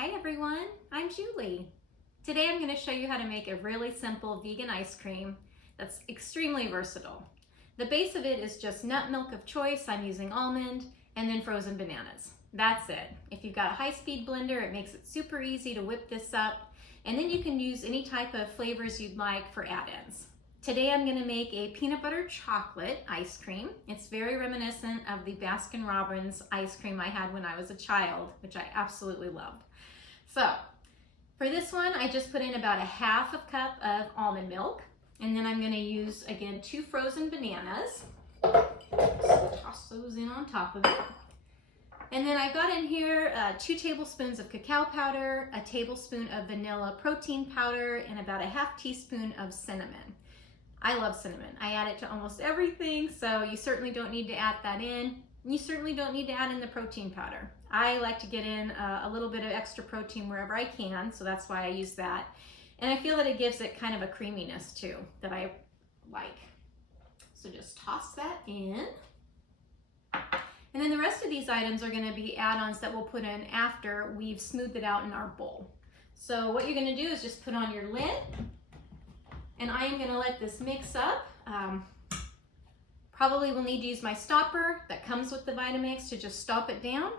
Hi everyone, I'm Julie. Today I'm going to show you how to make a really simple vegan ice cream that's extremely versatile. The base of it is just nut milk of choice. I'm using almond and then frozen bananas. That's it. If you've got a high-speed blender, it makes it super easy to whip this up, and then you can use any type of flavors you'd like for add-ins. Today I'm going to make a peanut butter chocolate ice cream. It's very reminiscent of the Baskin-Robbins ice cream I had when I was a child, which I absolutely loved. So for this one, I just put in about a half a cup of almond milk, and then I'm going to use, again, 2 frozen bananas. So toss those in on top of it. And then I've got in here 2 tablespoons of cacao powder, a tablespoon of vanilla protein powder, and about a half teaspoon of cinnamon. I love cinnamon. I add it to almost everything, so you certainly don't need to add that in. You certainly don't need to add in the protein powder. I like to get in a little bit of extra protein wherever I can, so that's why I use that. And I feel that it gives it kind of a creaminess too that I like. So just toss that in. And then the rest of these items are going to be add-ons that we'll put in after we've smoothed it out in our bowl. So what you're going to do is just put on your lid, and I am going to let this mix up. Probably will need to use my stopper that comes with the Vitamix to just stop it down,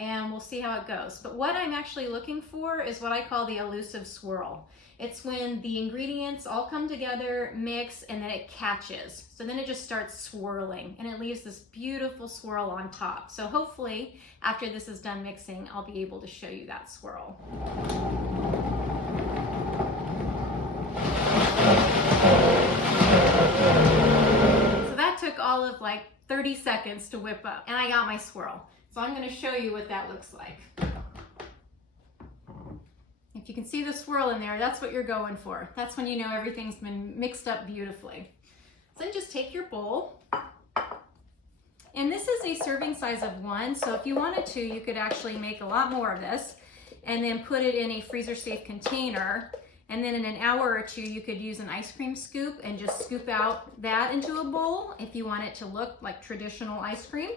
and we'll see how it goes. But what I'm actually looking for is what I call the elusive swirl. It's when the ingredients all come together, mix, and then it catches. So then it just starts swirling, and it leaves this beautiful swirl on top. So hopefully, after this is done mixing, I'll be able to show you that swirl. Took all of like 30 seconds to whip up, and I got my swirl. So I'm going to show you what that looks like. If you can see the swirl in there, that's what you're going for. That's when you know everything's been mixed up beautifully. So then just take your bowl, and this is a serving size of 1, so if you wanted to, you could actually make a lot more of this and then put it in a freezer safe container. And then in an hour or 2, you could use an ice cream scoop and just scoop out that into a bowl if you want it to look like traditional ice cream.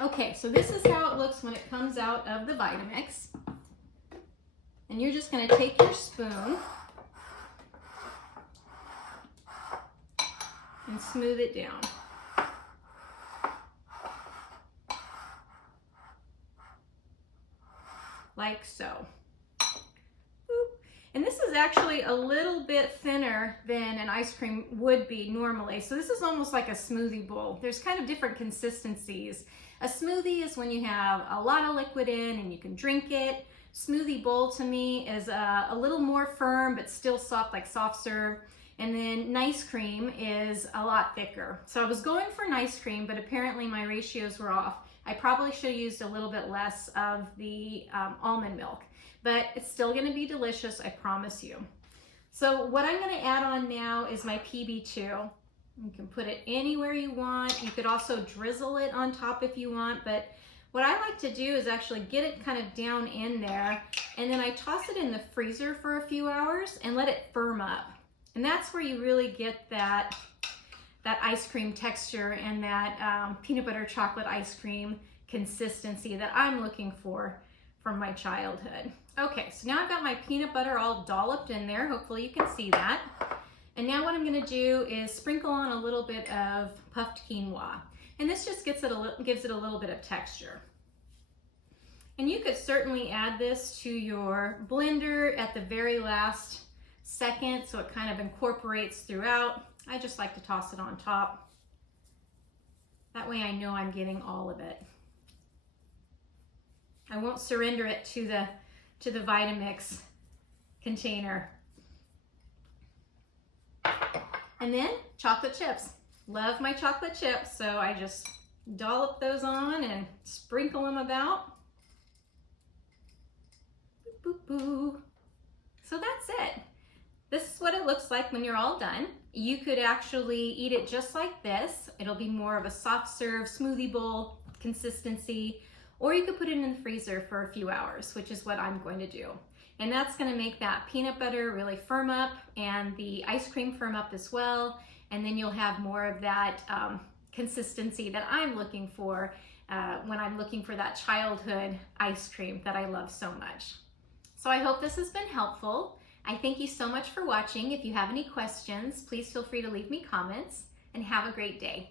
Okay, so this is how it looks when it comes out of the Vitamix. And you're just going to take your spoon and smooth it down. Like so. And this is actually a little bit thinner than an ice cream would be normally. So this is almost like a smoothie bowl. There's kind of different consistencies. A smoothie is when you have a lot of liquid in and you can drink it. Smoothie bowl to me is a little more firm but still soft, like soft serve. And then nice cream is a lot thicker. So I was going for nice cream, but apparently my ratios were off. I probably should have used a little bit less of the almond milk. But it's still going to be delicious, I promise you. So what I'm going to add on now is my PB2. You can put it anywhere you want. You could also drizzle it on top if you want, but what I like to do is actually get it kind of down in there, and then I toss it in the freezer for a few hours and let it firm up. And that's where you really get that ice cream texture and that peanut butter chocolate ice cream consistency that I'm looking for from my childhood. Okay, so now I've got my peanut butter all dolloped in there. Hopefully you can see that. And now what I'm going to do is sprinkle on a little bit of puffed quinoa. And this just gives it a little bit of texture. And you could certainly add this to your blender at the very last second so it kind of incorporates throughout. I just like to toss it on top. That way I know I'm getting all of it. I won't surrender it to the Vitamix container. And then chocolate chips. Love my chocolate chips, so I just dollop those on and sprinkle them about. Boop, boop, boop. So that's it. This is what it looks like when you're all done. You could actually eat it just like this. It'll be more of a soft serve smoothie bowl consistency. Or you could put it in the freezer for a few hours, which is what I'm going to do. And that's going to make that peanut butter really firm up and the ice cream firm up as well. And then you'll have more of that consistency that I'm looking for when I'm looking for that childhood ice cream that I love so much. So I hope this has been helpful. I thank you so much for watching. If you have any questions, please feel free to leave me comments, and have a great day.